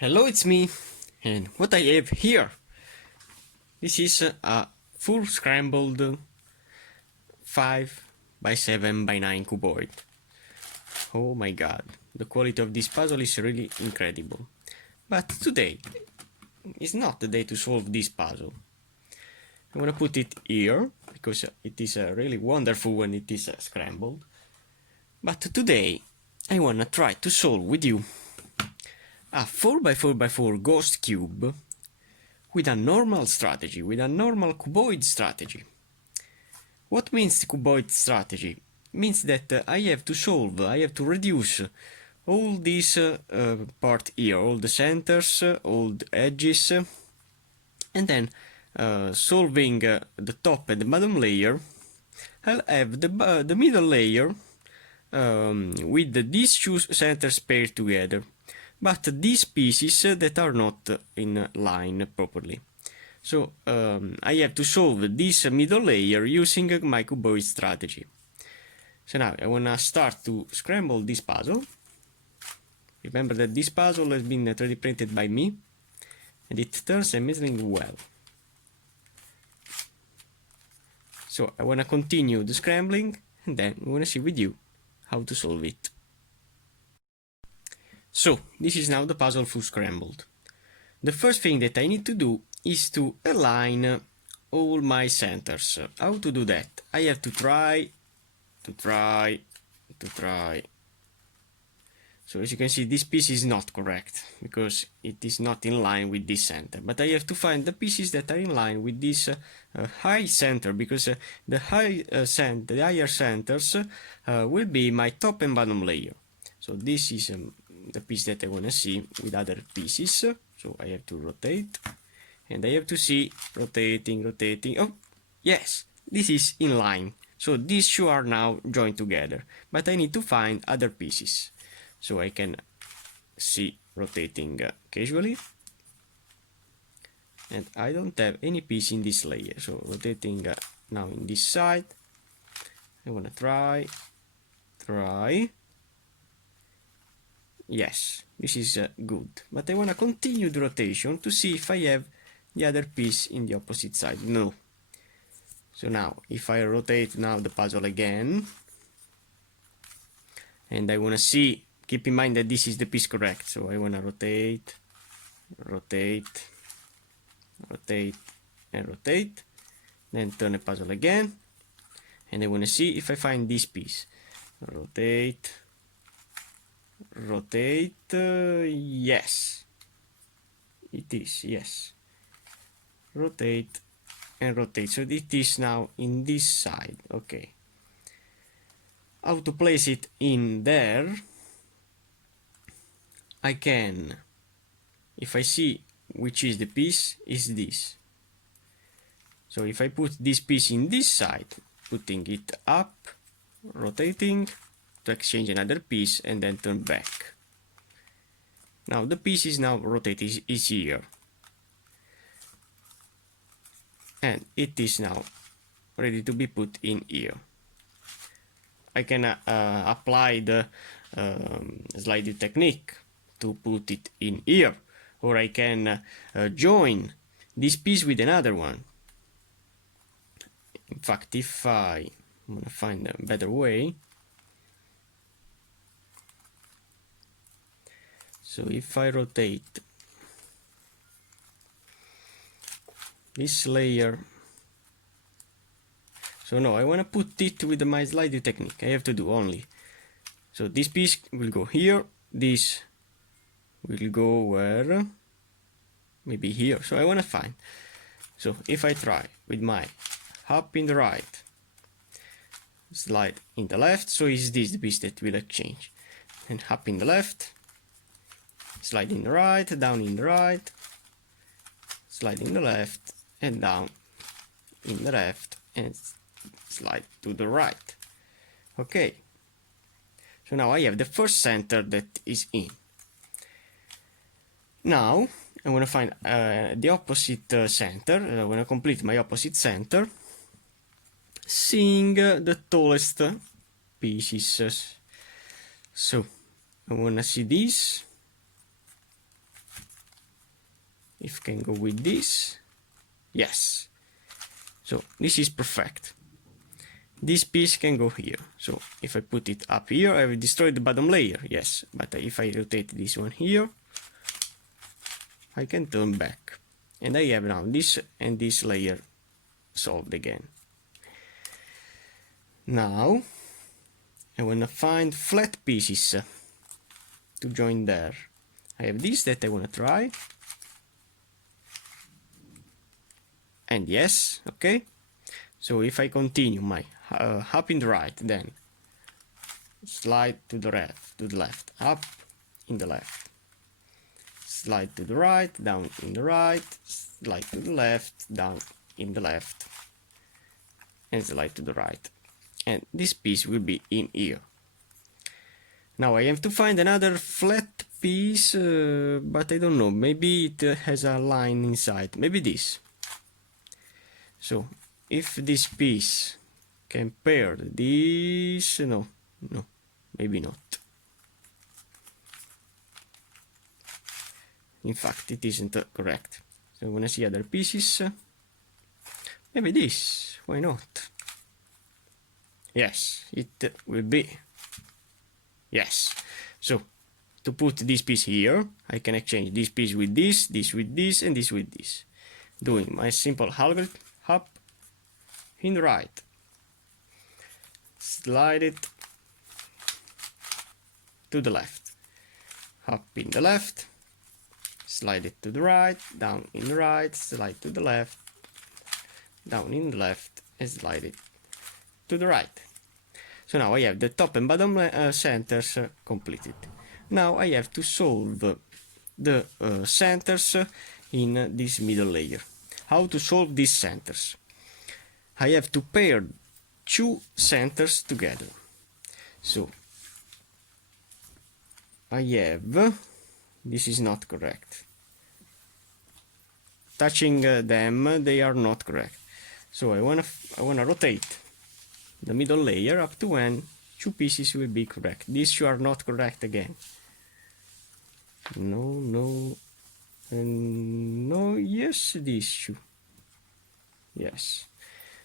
Hello, it's me, and what I have here, this is a full scrambled 5 by 7 by 9 cuboid. Oh my god, the quality of this puzzle is really incredible. But today is not the day to solve this puzzle. I'm gonna put it here, because it is really wonderful when it is scrambled. But today I wanna try to solve with you a 4 by 4 by 4 ghost cube with a normal strategy, with a normal cuboid strategy. What means cuboid strategy? Means that I have to reduce all this part here, all the centers, all the edges, and then solving the top and the bottom layer, I'll have the middle layer with these two centers paired together, but these pieces that are not in line properly. So I have to solve this middle layer using my cuboid strategy. So now I wanna start to scramble this puzzle. Remember that this puzzle has been 3D printed by me, and it turns amazingly well. So I wanna continue the scrambling, and then I wanna see with you how to solve it. So this is now the puzzle full scrambled. The first thing that I need to do is to align all my centers. How to do that? I have to try. So as you can see, this piece is not correct because it is not in line with this center. But I have to find the pieces that are in line with this high center, because the higher centers will be my top and bottom layer. So this is the piece that I want to see with other pieces. So I have to rotate, and I have to see rotating. Oh, yes, this is in line. So these two are now joined together, but I need to find other pieces. So I can see rotating casually, and I don't have any piece in this layer. So rotating now in this side, I want to try. Yes, this is good, but I want to continue the rotation to see if I have the other piece in the opposite side. No. So now, if I rotate now the puzzle again, and I want to see, keep in mind that this is the piece correct, so I want to rotate, and rotate, then turn the puzzle again, and I want to see if I find this piece. Rotate, yes, it is, yes. Rotate and rotate, so it is now in this side. Okay, how to place it in there? I can, if I see which is the piece, is this. So if I put this piece in this side, putting it up, rotating to exchange another piece, and then turn back. Now the piece is now rotated, is here, and it is now ready to be put in here. I can apply the sliding technique to put it in here, or I can join this piece with another one. In fact, if I'm gonna find a better way, so if I rotate this layer, so no, I want to put it with my sliding technique. I have to do only, so this piece will go here, this will go where? Maybe here. So I want to find, so if I try with my up in the right, slide in the left, so is this the piece that will exchange, and up in the left, slide in the right, down in the right, slide in the left, and down in the left, and slide to the right. Okay, so now I have the first center that is in. Now I want to find the opposite center. I want to complete my opposite center, seeing the tallest pieces. So I want to see this, if can go with this. Yes. So this is perfect. This piece can go here. So if I put it up here, I will destroy the bottom layer. Yes, but if I rotate this one here, I can turn back. And I have now this and this layer solved again. Now I want to find flat pieces to join there. I have this that I want to try. And yes, okay. So if I continue my up in the right, then slide to the left, up in the left, slide to the right, down in the right, slide to the left, down in the left, and slide to the right. And this piece will be in here. Now I have to find another flat piece, but I don't know, maybe it has a line inside, maybe this. So if this piece can pair this, no, maybe not. In fact, it isn't correct. So when I see other pieces, maybe this, why not? Yes, it will be. Yes. So to put this piece here, I can exchange this piece with this with this, and this with this. Doing my simple algorithm, up in the right, slide it to the left, up in the left, slide it to the right, down in the right, slide to the left, down in the left, and slide it to the right. So now I have the top and bottom centers completed. Now I have to solve the centers in this middle layer. How to solve these centers? I have to pair two centers together. So I have, this is not correct. Touching them, they are not correct. So I wanna rotate the middle layer up to when two pieces will be correct. These two are not correct again. No, and no, yes, these two. Yes.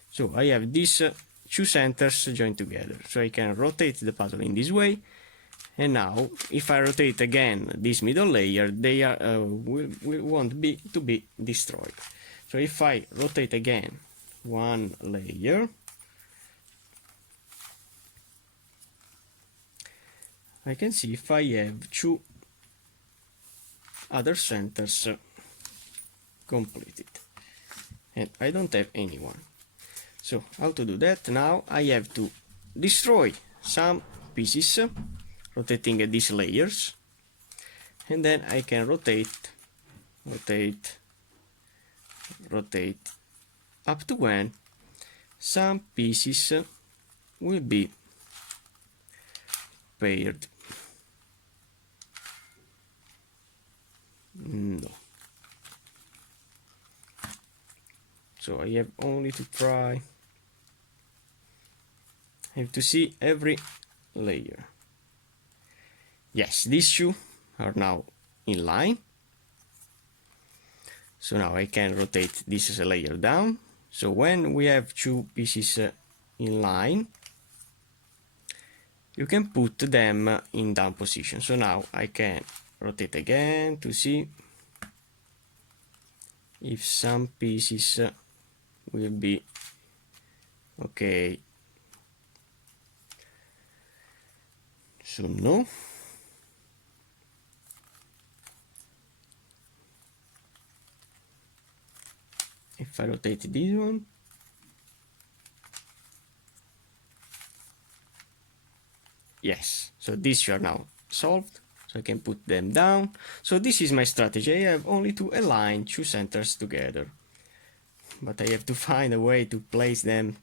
So I have these two centers joined together. So I can rotate the puzzle in this way. And now, if I rotate again this middle layer, they are will want to be destroyed. So if I rotate again one layer, I can see if I have two other centers completed, and I don't have anyone. So how to do that? Now I have to destroy some pieces, rotating these layers, and then I can rotate up to when some pieces will be paired. No. So I have only to try. I have to see every layer. Yes, these two are now in line. So now I can rotate this as a layer down. So when we have two pieces in line, you can put them in down position. So now I can rotate again to see if some pieces will be okay. So no. If I rotate this one, yes, so these are now solved, so I can put them down. So this is my strategy. I have only to align two centers together, but I have to find a way to place them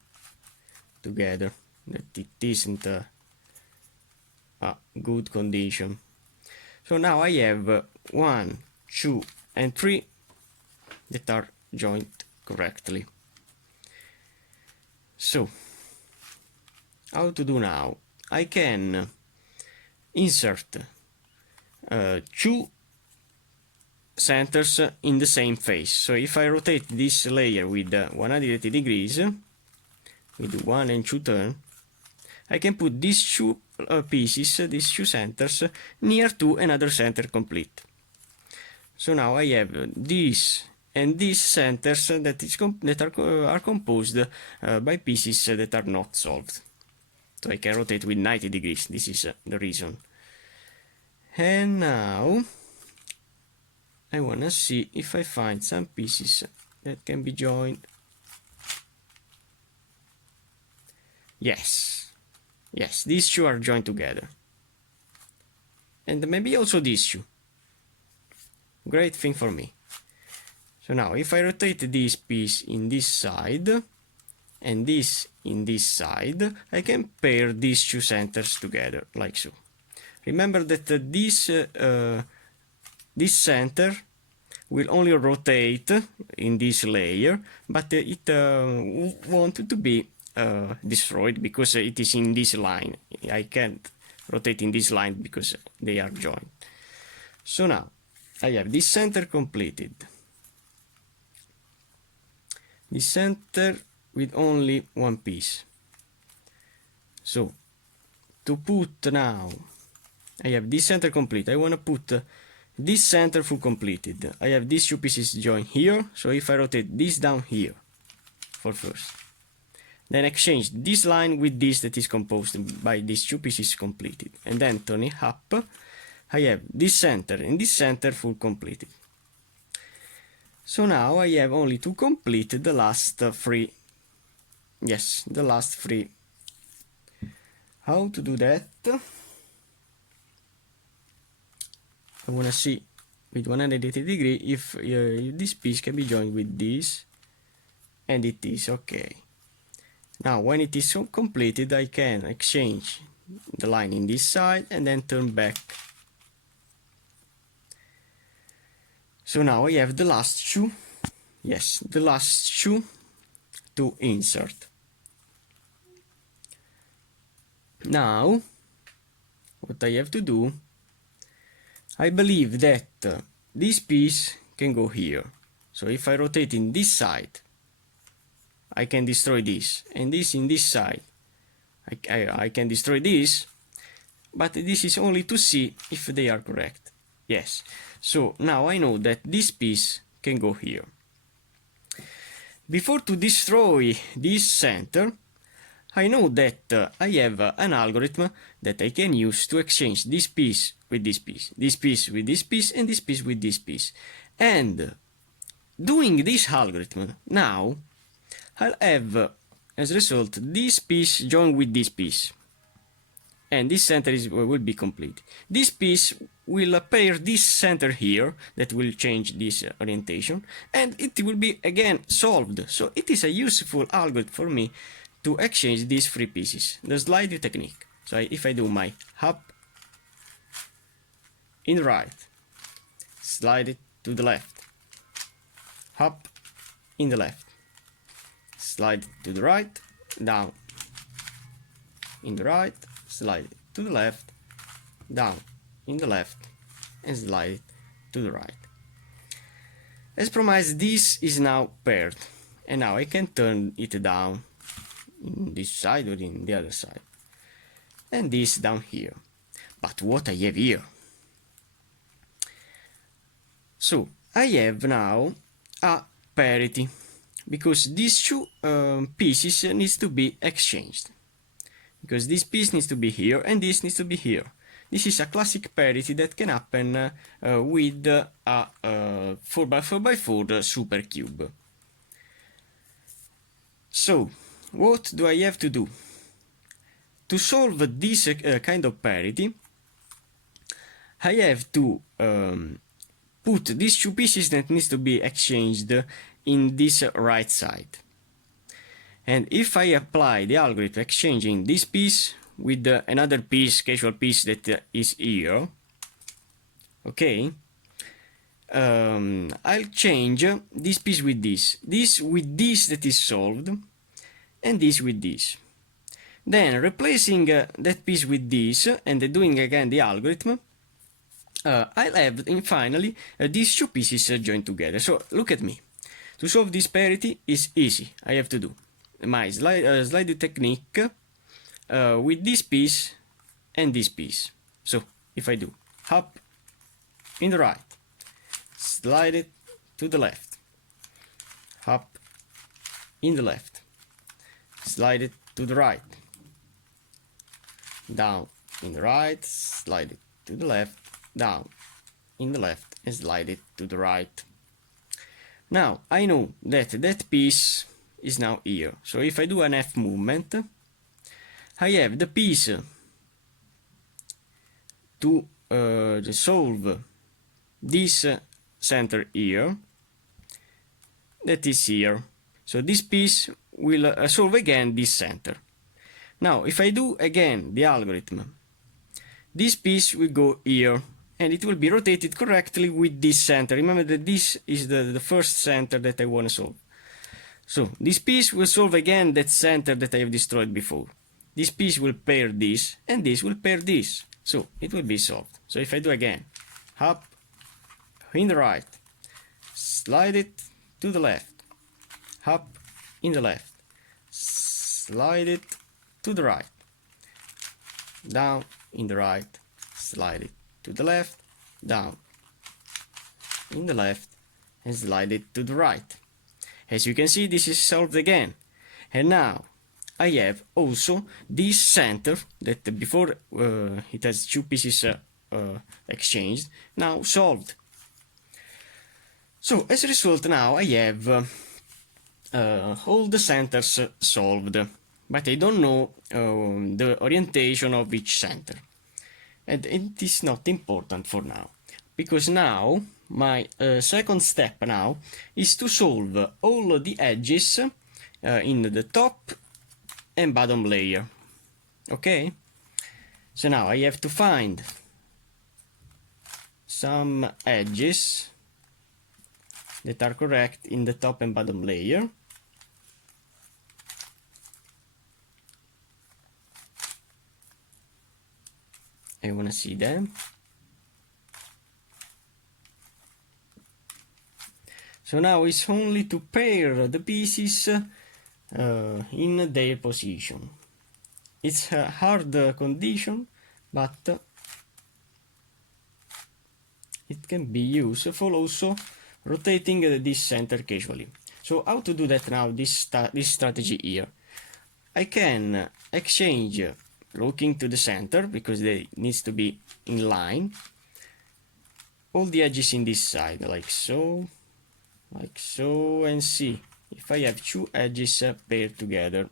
together that it isn't a good condition. So now I have 1, 2, and 3 that are joined correctly. So how to do now? I can insert two centers in the same face. So if I rotate this layer with 180 degrees, with 1 and 2 turns, I can put these two pieces, these two centers, near to another center complete. So now I have this and these centers that are composed by pieces that are not solved. So I can rotate with 90 degrees. This is the reason. And now I wanna see if I find some pieces that can be joined. Yes, these two are joined together. And maybe also these two. Great thing for me. So now if I rotate this piece in this side and this in this side, I can pair these two centers together, like so. Remember that this center will only rotate in this layer, but it wants to be destroyed because it is in this line. I can't rotate in this line because they are joined. So now I have this center completed. This center with only one piece. So to put now, I have this center complete. I want to put this center full completed. I have these two pieces joined here. So if I rotate this down here for first, then exchange this line with this that is composed by these two pieces completed, and then turn it up, I have this center and this center full completed. So now I have only to complete the last three. Yes, the last three. How to do that? I want to see with 180 degrees if this piece can be joined with this, and it is okay. Now when it is so completed, I can exchange the line in this side and then turn back. So now I have the last two, yes, the last two to insert. Now what I have to do, I believe that this piece can go here. So if I rotate in this side, I can destroy this, and this in this side, I can destroy this, but this is only to see if they are correct. Yes, so now I know that this piece can go here. Before to destroy this center, I know that I have an algorithm that I can use to exchange this piece with this piece, this piece with this piece, and this piece with this piece. And doing this algorithm, now I'll have as a result this piece joined with this piece, and this center will be complete. This piece will pair this center here that will change this orientation, and it will be again solved. So it is a useful algorithm for me to exchange these three pieces, the slide technique. So if I do my up in the right, slide it to the left, up in the left, slide to the right, down in the right, slide to the left, down in the left, and slide to the right. As promised, this is now paired, and now I can turn it down in this side or in the other side, and this down here. But what I have here? So I have now a parity, because these two pieces needs to be exchanged, because this piece needs to be here and this needs to be here. This is a classic parity that can happen with a 4x4x4 super cube. So what do I have to do? To solve this kind of parity, I have to put these two pieces that needs to be exchanged in this right side. And if I apply the algorithm exchanging this piece with another piece, casual piece that is here, okay, I'll change this piece with this with this that is solved, and this with this. Then replacing that piece with this and doing again the algorithm, I'll have, and finally, these two pieces joined together. So look at me. To solve this parity is easy. I have to do my slide technique with this piece and this piece. So if I do hop in the right, slide it to the left, hop in the left, slide it to the right, down in the right, slide it to the left, down in the left, and slide it to the right. Now I know that that piece is now here, so if I do an F movement, I have the piece to solve this center here, that is here. So this piece will solve again this center. Now if I do again the algorithm, this piece will go here and it will be rotated correctly with this center. Remember that this is the first center that I want to solve. So this piece will solve again that center that I have destroyed before. This piece will pair this and this will pair this. So it will be solved. So if I do again, hop in the right, slide it to the left, hop in the left, slide it to the right, down in the right, slide it to the left, down in the left, and slide it to the right. As you can see, this is solved again. And now I have also this center that before it has two pieces exchanged, now solved. So as a result, now I have all the centers solved, but I don't know the orientation of each center. And it is not important for now, because now my second step now is to solve all the edges in the top and bottom layer. Okay, so now I have to find some edges that are correct in the top and bottom layer. I want to see them. So now it's only to pair the pieces in their position. It's a hard condition, but it can be useful also rotating this center casually. So how to do that now, this strategy here? I can exchange looking to the center, because they needs to be in line, all the edges in this side, like so, and see if I have two edges paired together.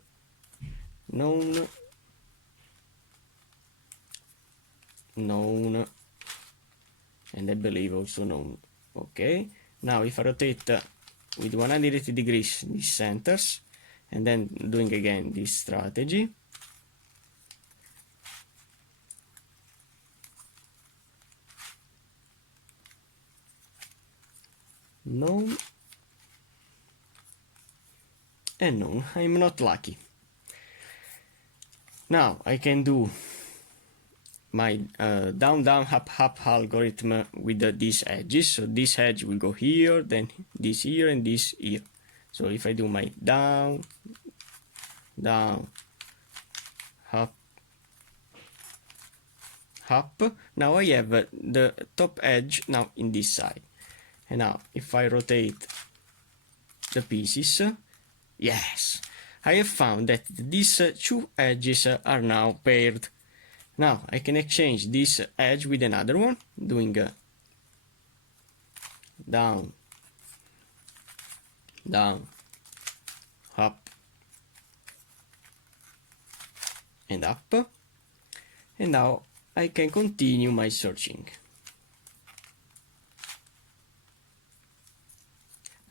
Known, and I believe also known. Okay, now if I rotate with 180 degrees these centers, and then doing again this strategy, known and known. I'm not lucky. Now I can do my down up algorithm with these edges. So this edge will go here, then this here, and this here. So if I do my down, up, now I have the top edge now in this side. And now if I rotate the pieces, yes, I have found that these two edges are now paired. Now I can exchange this edge with another one, doing down, up, and up. And now I can continue my searching.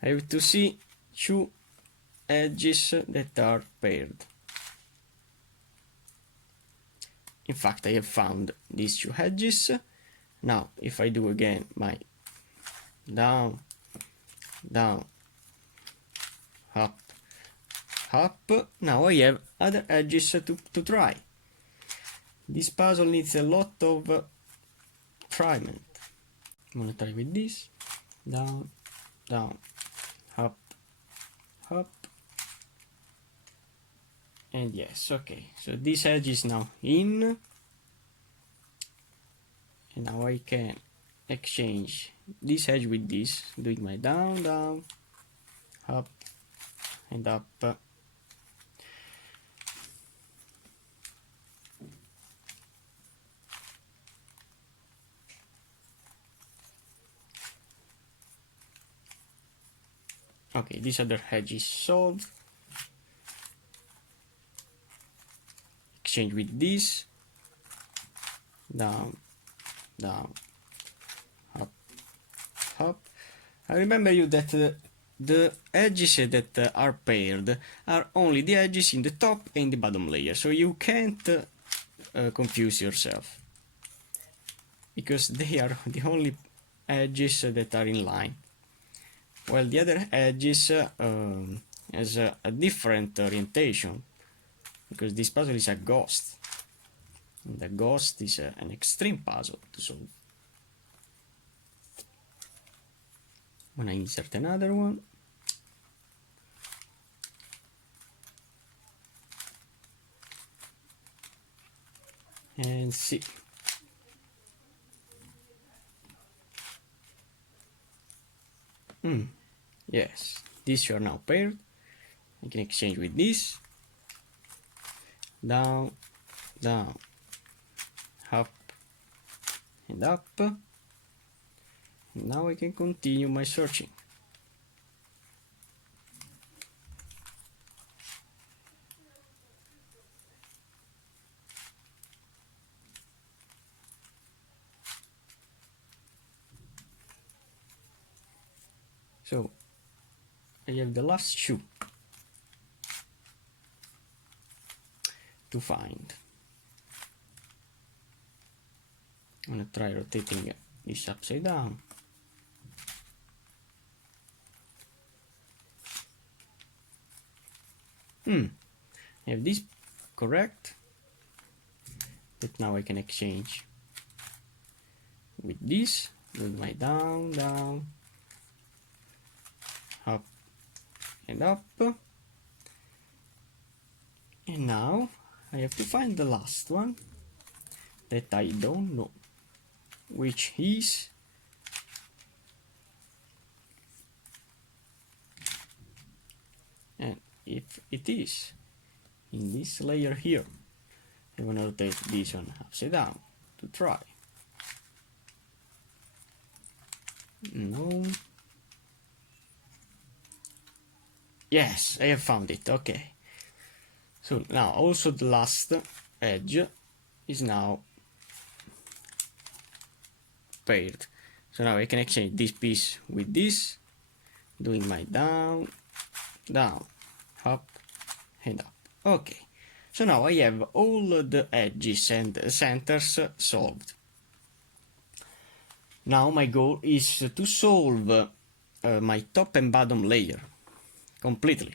I have to see two edges that are paired. In fact, I have found these two edges. Now, if I do again my down, up, now I have other edges to try. This puzzle needs a lot of tryment. I'm gonna try with this. Down, down, up, up. And yes, okay. So this edge is now in. And now I can exchange this edge with this, doing my down, down, up, and up. Okay, this other edge is solved. Exchange with this, down, down, up, up. I remember you that the edges that are paired are only the edges in the top and the bottom layer, so you can't confuse yourself, because they are the only edges that are in line, while the other edges has a different orientation, because this puzzle is a ghost, and the ghost is an extreme puzzle to solve. When I insert another one, and see. Yes, these are now paired. I can exchange with this. Down, down, up, and up. And now I can continue my searching. So I have the last shoe to find. I'm gonna try rotating this upside down. I have this correct, but now I can exchange with this, with my down, down, up, and up. And now I have to find the last one that I don't know, which is and if it is in this layer here, I'm gonna rotate this one upside down to try. No. Yes, I have found it. Okay. So now also the last edge is now paired. So now I can exchange this piece with this, doing my down, down, up, and up. Okay. So now I have all the edges and centers solved. Now my goal is to solve my top and bottom layer completely.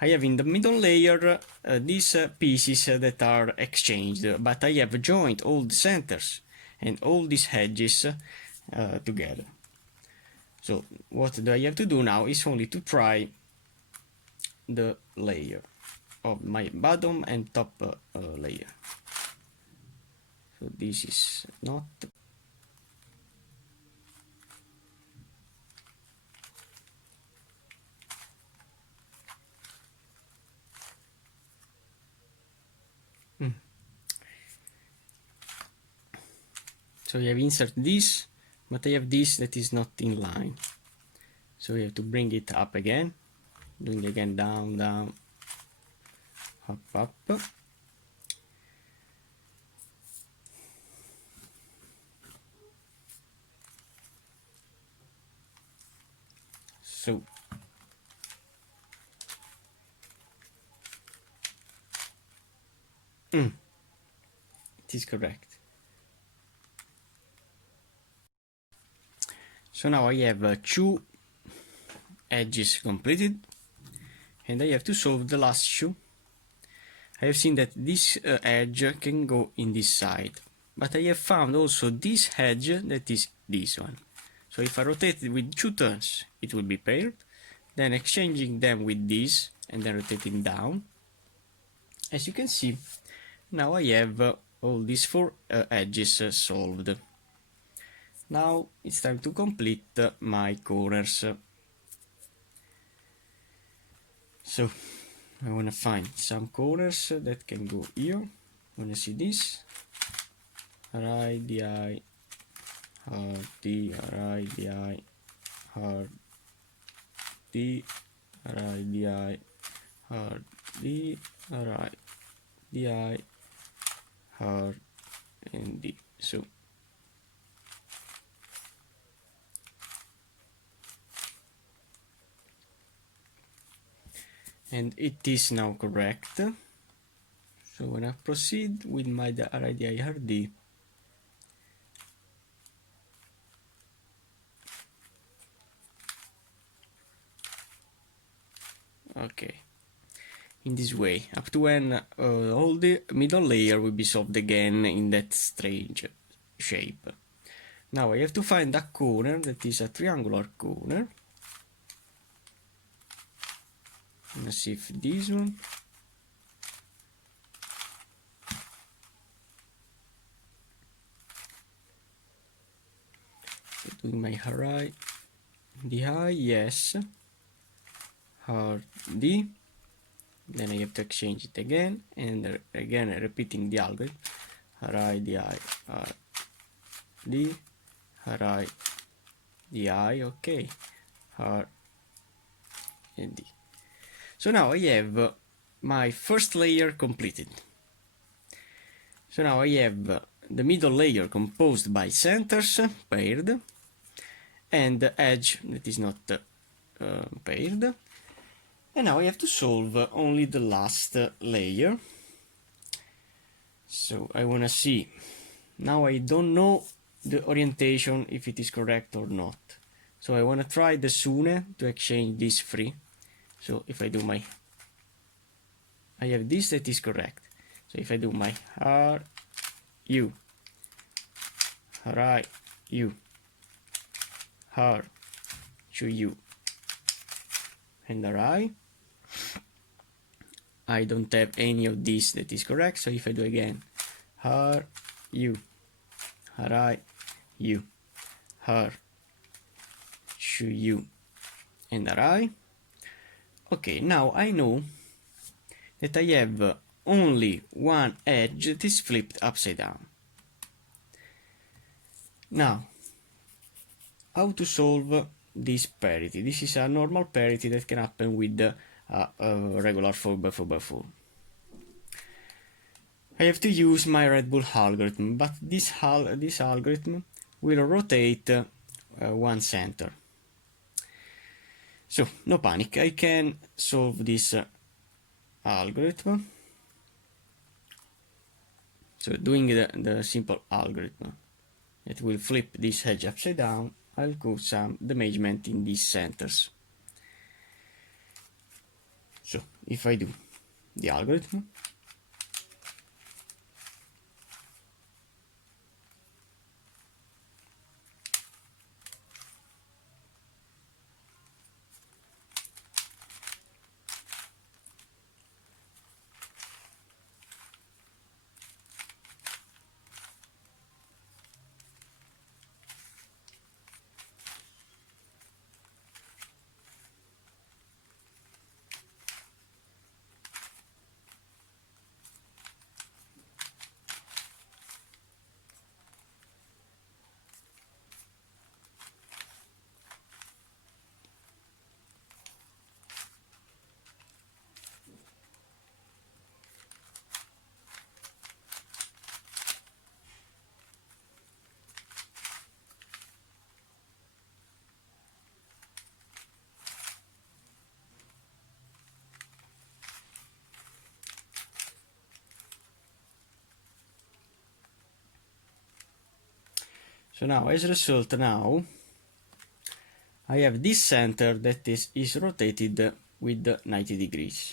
I have in the middle layer these pieces that are exchanged, but I have joined all the centers and all these edges together. So what do I have to do now is only to try the layer of my bottom and top layer. So this is not So you have insert this, but I have this that is not in line. So we have to bring it up again, doing again down, down, up, up. So it is correct. So now I have 2 edges completed, and I have to solve the last 2. I have seen that this edge can go in this side, but I have found also this edge that is this one. So if I rotate it with 2 turns, it will be paired. Then exchanging them with this, and then rotating down. As you can see, now I have all these 4 edges solved. Now it's time to complete my corners. So I want to find some corners that can go here. I want to see this. Right, the eye, hard, the right, the eye, hard, the right, the eye, hard, the right, the eye, hard, and the. So and it is now correct. So when I proceed with my RIDI RD, okay, in this way, up to when all the middle layer will be solved again in that strange shape. Now I have to find a corner that is a triangular corner. Let's see if this one. So doing my high, the high, yes, hard D. Then I have to exchange it again, and again repeating the algorithm. High, the I, D, high, the I, okay, hard, and D. So now I have my first layer completed. So now I have the middle layer composed by centers paired and the edge that is not paired. And now I have to solve only the last layer. So I want to see. Now I don't know the orientation if it is correct or not. So I want to try the Sune to exchange these 3. So if I do my, I have this that is correct. So if I do my R, U, R, U, R, to U, and R, I don't have any of this that is correct. So if I do again, R, U, R, U, R, to U, and R, okay, now I know that I have only one edge that is flipped upside down. Now, how to solve this parity? This is a normal parity that can happen with a regular 4x4x4. I have to use my Red Bull algorithm, but this algorithm will rotate one center. So, no panic, I can solve this algorithm. So, doing the simple algorithm that will flip this edge upside down, I'll cause some damagement in these centers. So, if I do the algorithm, so now as a result now I have this center that is rotated with 90 degrees.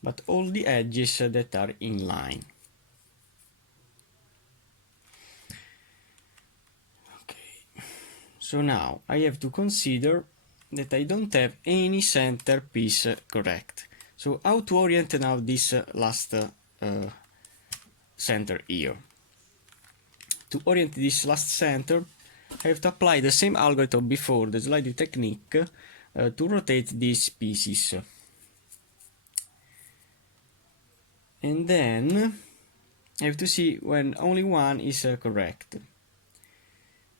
But all the edges that are in line. So now I have to consider that I don't have any center piece correct. So how to orient now this last center here? To orient this last center, I have to apply the same algorithm before, the sliding technique, to rotate these pieces. And then I have to see when only one is correct.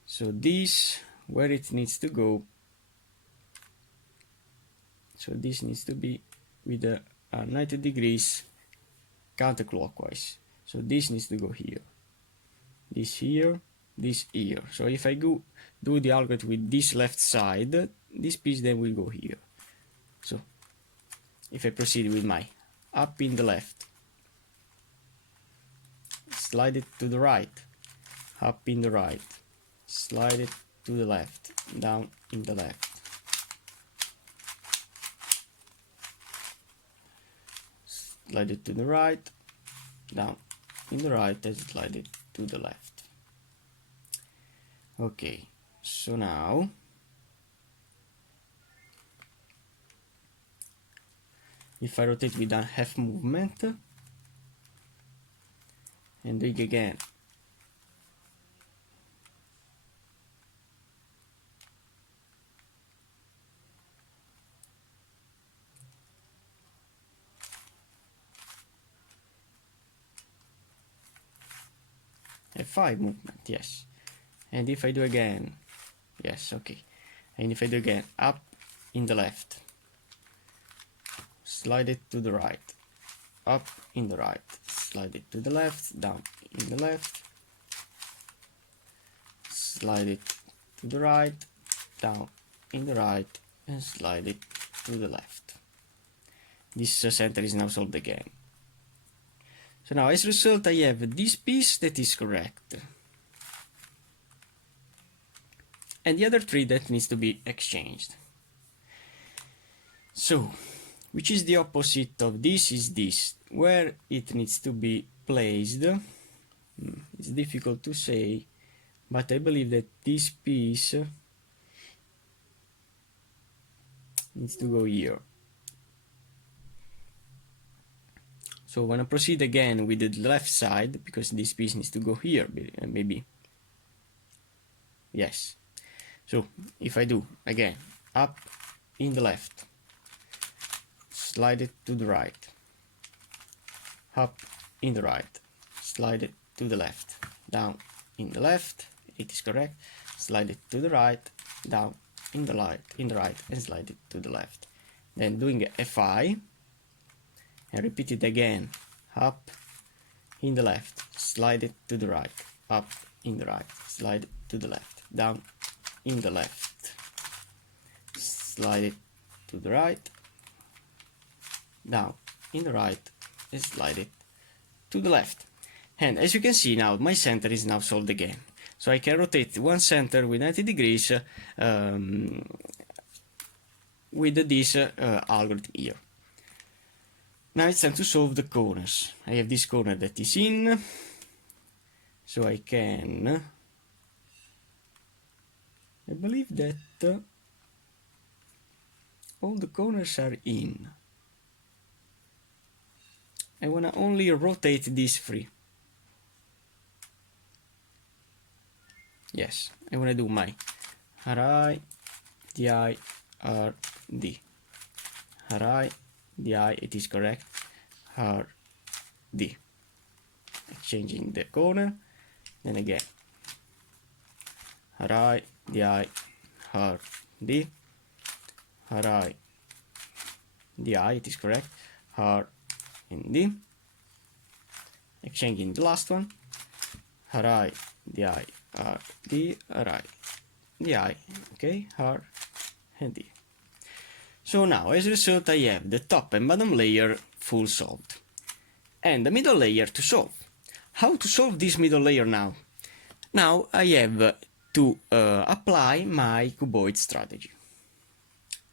So this, where it needs to go, so this needs to be with a 90 degrees counterclockwise. So this needs to go here, this here, this here. So if I do the algorithm with this left side, this piece then will go here. So if I proceed with my up in the left, slide it to the right, up in the right, slide it to the left, down in the left, slide it to the right, down in the right, and slide it to the left. Okay, so now if I rotate with a half movement and do it again, F5 movement, yes. And if I do again, yes, okay. And if I do again, up in the left, slide it to the right, up in the right, slide it to the left, down in the left, slide it to the right, down in the right, and slide it to the left. This center is now solved again. So now as a result I have this piece that is correct, and the other three that needs to be exchanged. So which is the opposite of this is this, where it needs to be placed. It's difficult to say, but I believe that this piece needs to go here. So when I proceed again with the left side, because this piece needs to go here, maybe. Yes. So if I do again, up in the left, slide it to the right, up in the right, slide it to the left, down in the left, it is correct, slide it to the right, down in the right, and slide it to the left. Then doing Fi, and repeat it again, up in the left, slide it to the right, up in the right, slide it to the left, down in the left, slide it to the right, down in the right, and slide it to the left. And as you can see now, my center is now solved again. So I can rotate one center with 90 degrees with this algorithm here. Now it's time to solve the corners. I have this corner that is in, so I can, I believe that all the corners are in. I want to only rotate these three. Yes, I want to do my RI, DI, RD. RI, DI, it is correct, RD. Exchanging the corner, then again, RI, DI, RD, RI, DI, it is correct, R and D. Exchanging the last one, RI, DI, RD, RI, DI, okay, R and D. So now, as a result, I have the top and bottom layer full solved, and the middle layer to solve. How to solve this middle layer now? Now I have to apply my cuboid strategy.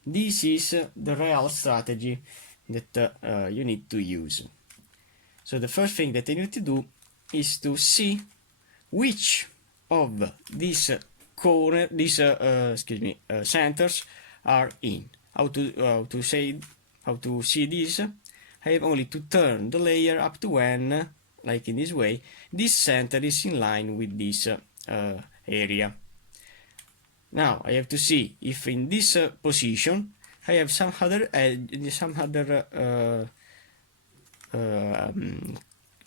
This is the real strategy that you need to use. So the first thing that I need to do is to see which of these corner, these centers are in. How to see this? I have only to turn the layer up to when, like in this way, this center is in line with this area. Now I have to see if in this position I have some other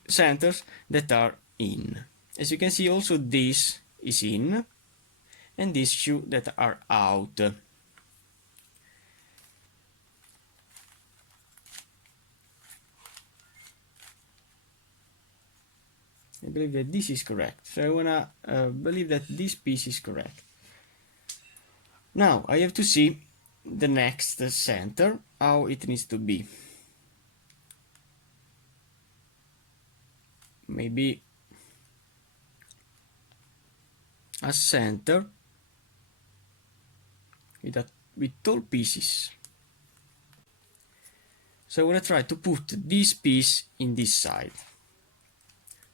centers that are in. As you can see, also this is in, and these two that are out. I believe that this is correct, so I wanna believe that this piece is correct. Now I have to see the next center, how it needs to be. Maybe a center with all pieces. So I want to try to put this piece in this side.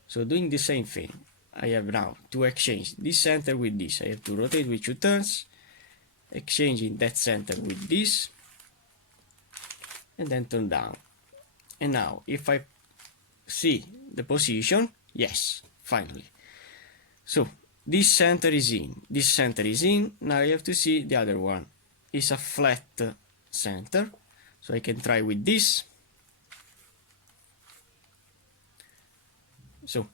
So doing the same thing, I have now to exchange this center with this. I have to rotate with 2 turns, exchanging that center with this, and then turn down. And now if I see the position, yes, finally. So this center is in, this center is in. Now I have to see the other one. It's a flat center, so I can try with this. So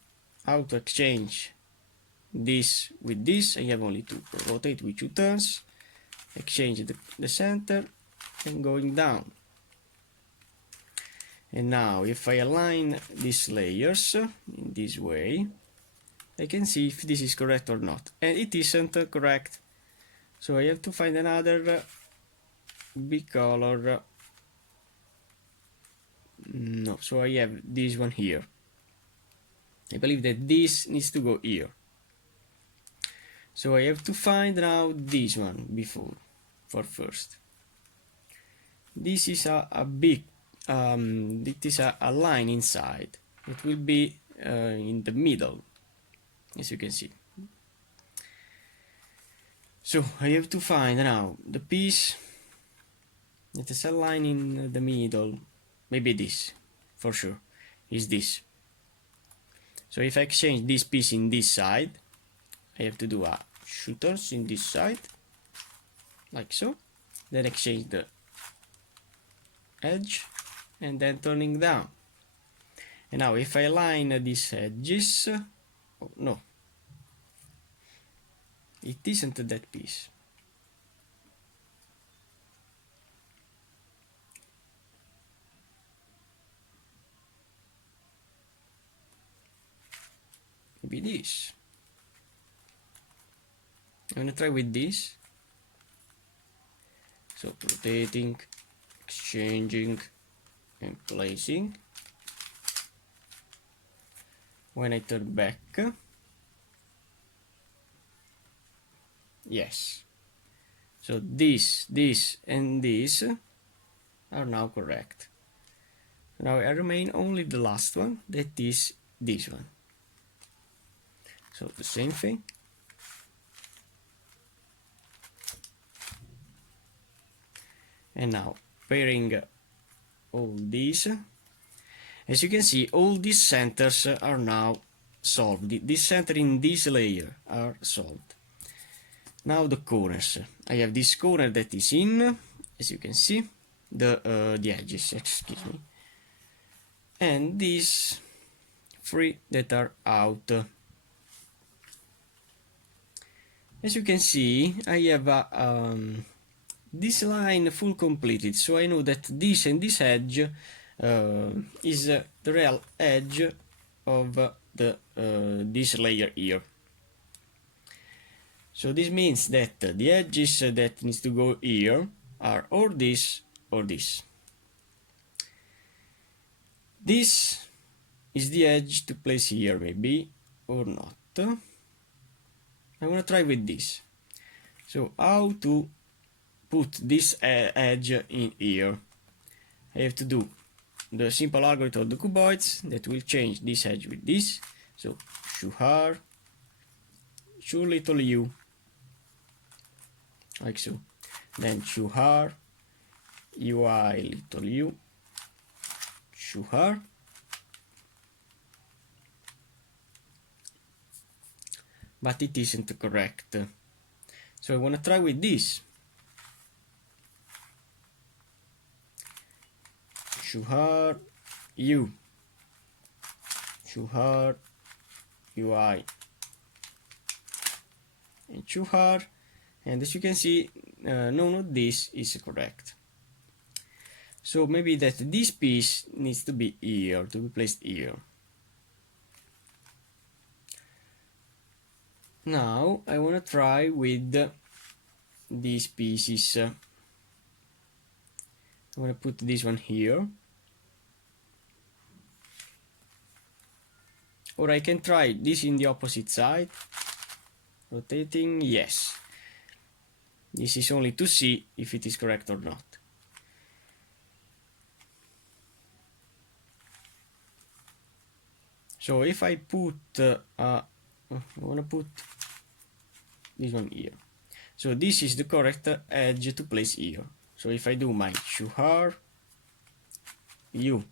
how to exchange this with this? I have only to rotate with 2 turns, exchange the center, and going down. And now if I align these layers in this way, I can see if this is correct or not, and it isn't correct. So I have to find another big color. No, so I have this one here. I believe that this needs to go here. So I have to find now this one for first. This is a big, it is a line inside. It will be in the middle, as you can see. So I have to find now the piece that is a line in the middle. Maybe this, for sure, is this. So if I exchange this piece in this side, I have to do a shooters in this side, like so. Then exchange the edge, and then turning down. And now if I align these edges, oh no, it isn't that piece. Maybe this. I'm gonna try with this. So rotating, exchanging, and placing. When I turn back, yes. So this, and this are now correct. Now I remain only the last one, that is this one. So the same thing. And now pairing all these. As you can see, all these centers are now solved. This center in this layer are solved. Now the corners. I have this corner that is in, as you can see, the edges, excuse me, and these 3 that are out. As you can see, I have this line full completed, so I know that this and this edge is the real edge of this layer here. So this means that the edges that needs to go here are or this or this. This is the edge to place here, maybe, or not. I'm gonna try with this. So how to put this edge in here? I have to do the simple algorithm of the cuboids that will change this edge with this. So show r, show little u, like so. Then to her, UI little u, to her. But it isn't correct. So I want to try with this. To her, u, to her, UI, and to her. And as you can see, none of this is correct. So maybe that this piece needs to be here, to be placed here. Now I want to try with these pieces. I want to put this one here. Or I can try this in the opposite side. Rotating, yes. This is only to see if it is correct or not. So if I put, I want to put this one here. So this is the correct edge to place here. So if I do my to her, u,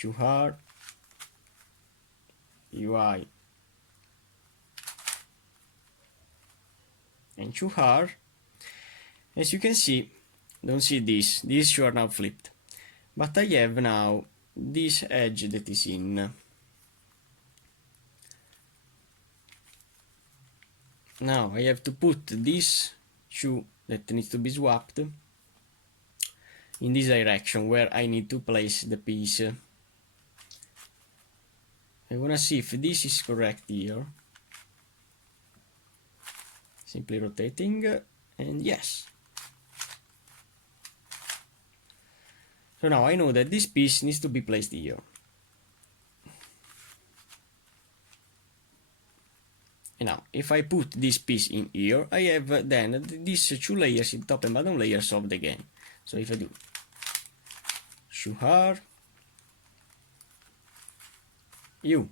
to her, UI, and to her, as you can see, don't see this, these two are now flipped. But I have now this edge that is in. Now I have to put this two that needs to be swapped in this direction where I need to place the piece. I wanna see if this is correct here. Simply rotating, and yes. So now I know that this piece needs to be placed here. And now, if I put this piece in here, I have then these two layers, in top and bottom layer, solved again. So if I do to her, u,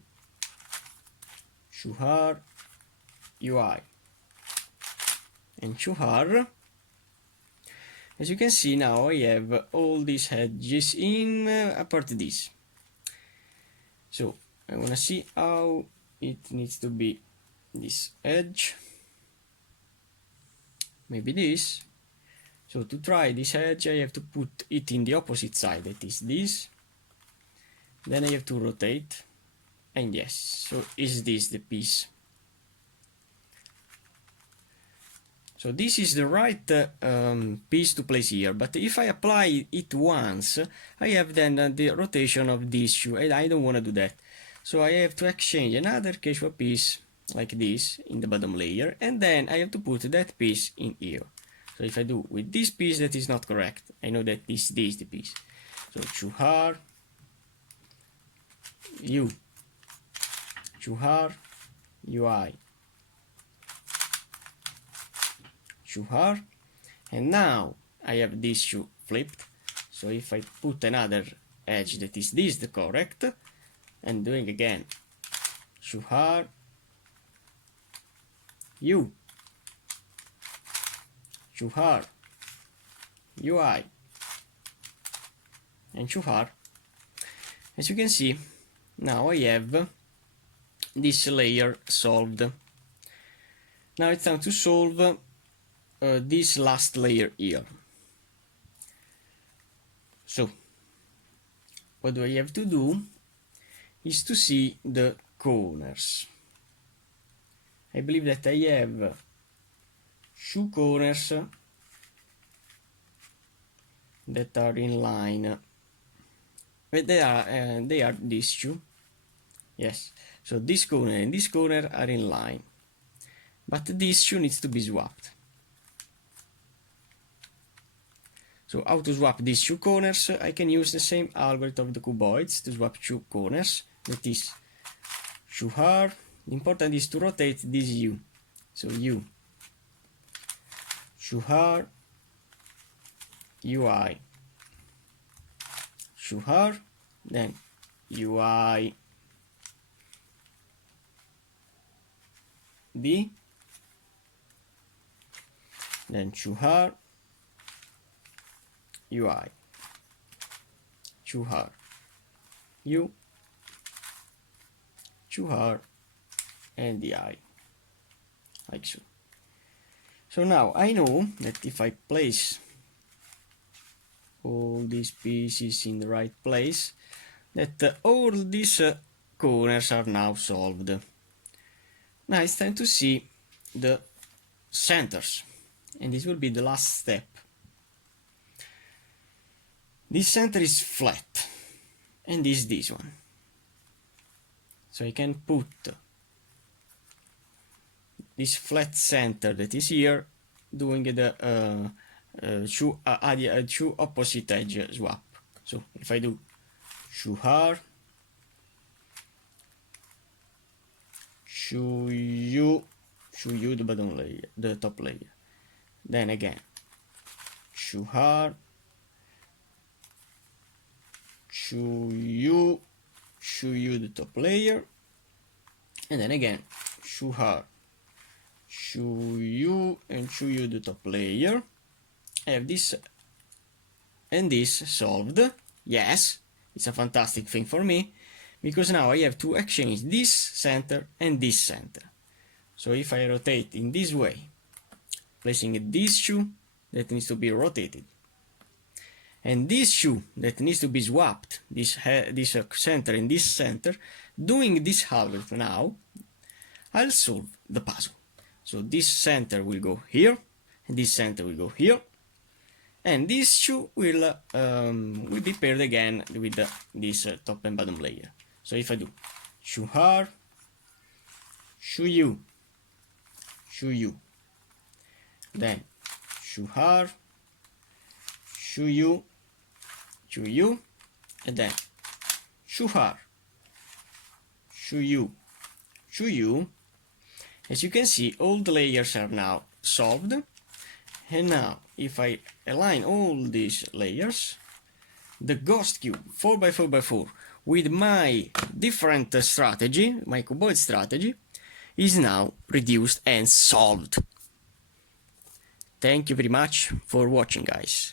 to her, UI, and to her, as you can see now I have all these edges in apart this. So I want to see how it needs to be this edge, maybe this. So to try this edge I have to put it in the opposite side, that is this. Then I have to rotate, and yes, so is this the piece. So this is the right piece to place here, but if I apply it once, I have then the rotation of this two, and I don't want to do that. So I have to exchange another casual piece like this in the bottom layer, and then I have to put that piece in here. So if I do with this piece that is not correct, I know that this is the piece. So to her, u, to her, UI, to her, and now I have these two flipped. So if I put another edge that is this the correct, and doing again to her, u, to her, UI, and to her, as you can see, now I have this layer solved. Now it's time to solve this last layer here. So what do I have to do is to see the corners. I believe that I have two corners that are in line, but they are these two. Yes, so this corner and this corner are in line, but these two needs to be swapped. So how to swap these two corners? I can use the same algorithm of the cuboids to swap two corners, that is to her. The important is to rotate this u. So u, to her, UI, to her, then UI, d, then to her, UI, to her, U, to her, and the I, like so. So now I know that if I place all these pieces in the right place, that all these corners are now solved. Now it's time to see the centers, and this will be the last step. This center is flat, and this one. So I can put this flat center that is here, doing the two opposite edge swap. So if I do to her, to you the bottom layer, the top layer, then again to her, to you the top layer, and then again to her, to you, and to you the top layer. I have this and this solved. Yes, it's a fantastic thing for me, because now I have to exchange this center and this center. So if I rotate in this way, placing this shoe that needs to be rotated, and this shoe that needs to be swapped, this center and this center, doing this halved now, I'll solve the puzzle. So this center will go here, and this center will go here, and these two will be paired again with this top and bottom layer. So if I do to her, to you, then to her, to you, and then to her, to you, as you can see, all the layers are now solved. And now if I align all these layers, the ghost cube 4x4x4 with my different strategy, my cuboid strategy, is now reduced and solved. Thank you very much for watching, guys.